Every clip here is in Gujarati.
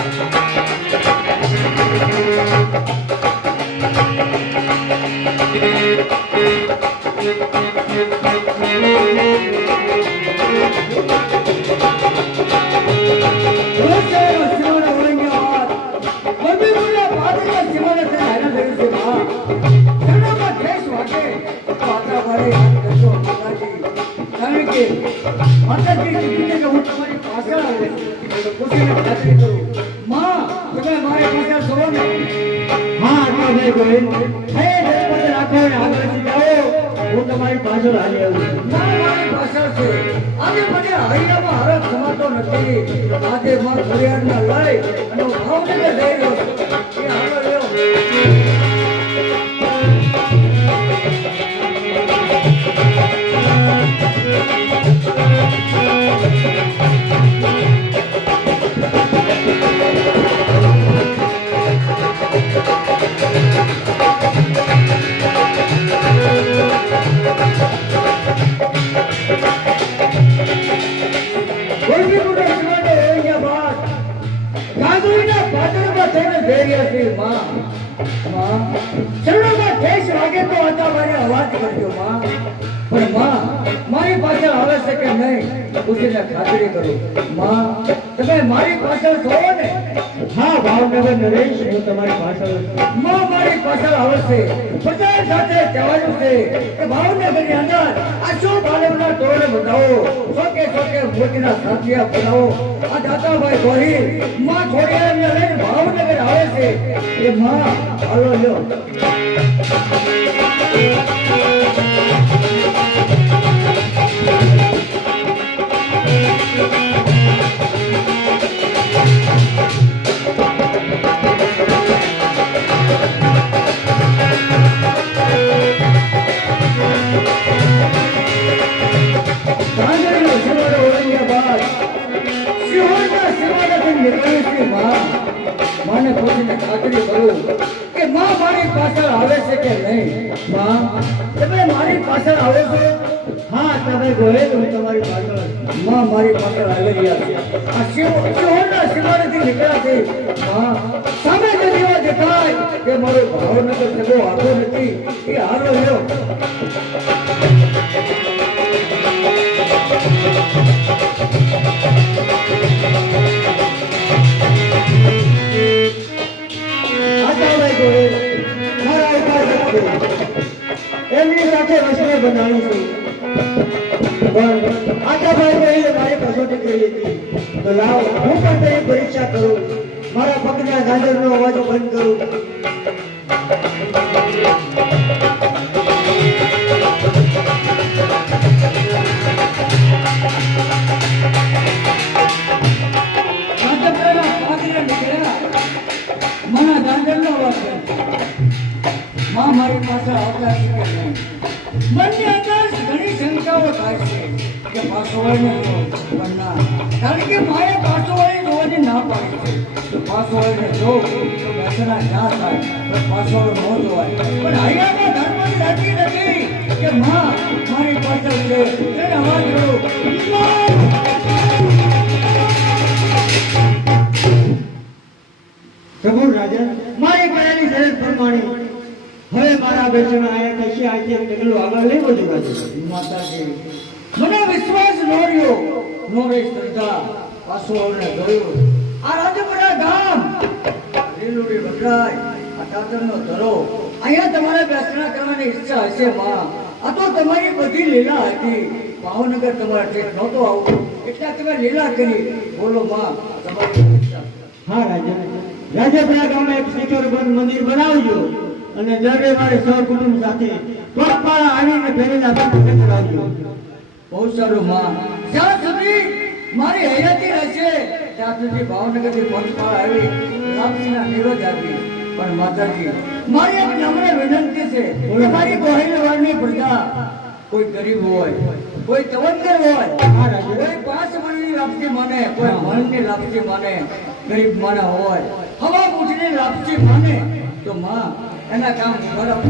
Thank you. માતાજી તમારી પાસે મારે પાસે છો હું તમારી પાછળ હાલી આવું મારી પાછળ છે આજે મને હૈયામાં હરખ સમાતો નથી આજે માં ઘડિયાળના લઈ અને ભાવનગર જઈ રહ્યો છું એ આગળ રહ્યો ભેર્યા માં માં ચરણોમાં વાગે તો હતા મારે અવાજ કરજો માં પણ માં મારી પાછળ આવે છે કે નહીં ખુશીને ખાતરી કરો માં તમે મારી પાછળ છો ને ભાવનગર નરેશ હું તમારી પાછળમાં મારી પાછળ આવશે પ્રજા સાથે કહેવાનું છે કે ભાવનગરની અંદર આ શું બાલકના તોરણે બતાવો સોકે સોકે મોતીના સાથિયા બનાવો. આ દાદાભાઈ ગોહિલમાં ખોડિયારને લઈને ભાવનગર આવે છે. એ માં હાલો લ્યો. તમે મારી પાછળ આવે છો? હા તમે ગોહેલ તમારી પાછળ. માં, મારી પાછળ આવી રહ્યા છે. આ શિવ, શિવના શિવાળાથી નીકળ્યા છે. હા. સામે જે દેવા દેખાય કે મારો ભાવનગર જેવો આગો નથી. એ હાલો, લ્યો. સાથે વસમે બનાવી છું પણ આચાભાઈ ગોહેલે મારી કસોટી કરી હતી. તો લાવ, હું પણ તેની પરીક્ષા કરું. મારા પગના ગાજરનો અવાજ બંધ કરું. જો. કારણ કે માએ પાછો વળી જોવાની ના પાડી છે. જો પાછો વળીને જો, તો ના થાય. પણ પાછો વળી ન જોવાય. પણ હૈયામાં રાજી મારી કરેલી શરત હવે મારા બેચણા આયા કશી આજે પગલું આગળ વધુ રાજન માતાજી મને વિશ્વાસ ન રહ્યો. રહી શ્રદ્ધા પાછું અમને ગયું. આ રાજપુરા ગામ. રેલુડી વડરાય આ ધરો. અહીંયા તમારે પ્રાર્થના કરવાની ઈચ્છા હશે, માં. આ તો તમારી બધી લીલા હતી. ભાવનગર તમારે ઠેક નહોતો આવું. એટલે તમે લીલા કરી. બોલો, માં. તમારી હા, રાજા. રાજપુરા ગામમાં એક બંધ મંદિર બનાવજો અને દરે મારે સહકુટુંબ સાથે પગપાળા આવીને ફેરેલા બંધ કરાવજો બહુ સારું માં. જ્યાં સુધી મારી હયાતી રહેશે ત્યાં સુધી ભાવનગરથી પંચપાળ આવી લાપસીના નિરોધ આપી. પણ માતાજી મારી એક નમ્ર વિનંતી છે કે મારી ગોહિલવાડની પ્રજા કોઈ ગરીબ હોય કોઈ તવંગર હોય કોઈ પાંચ મણની લાપસી માને કોઈ મણની લાપસી માને ગરીબ માના હોય હવા બુજની લાપસી માને તો માં એના કામ બરાબર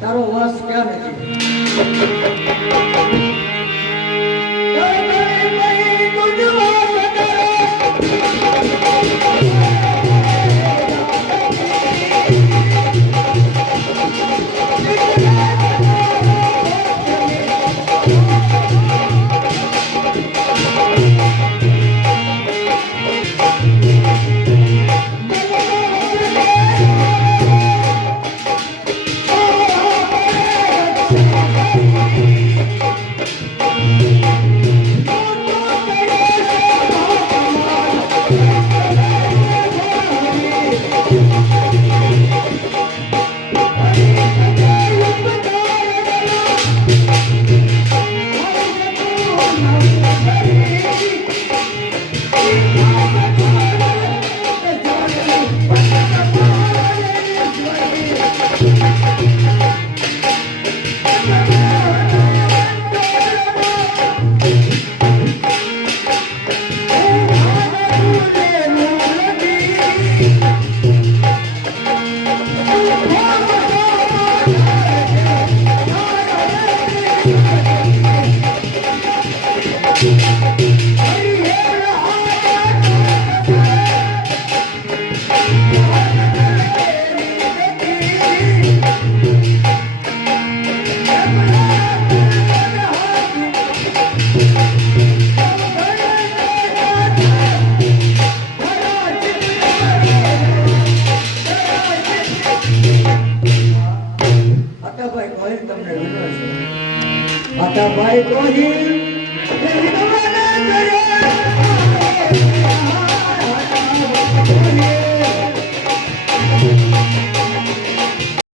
તારો વાસ ક્યાં નથી? Thank you. છે આતાભાઈ ગોહિલ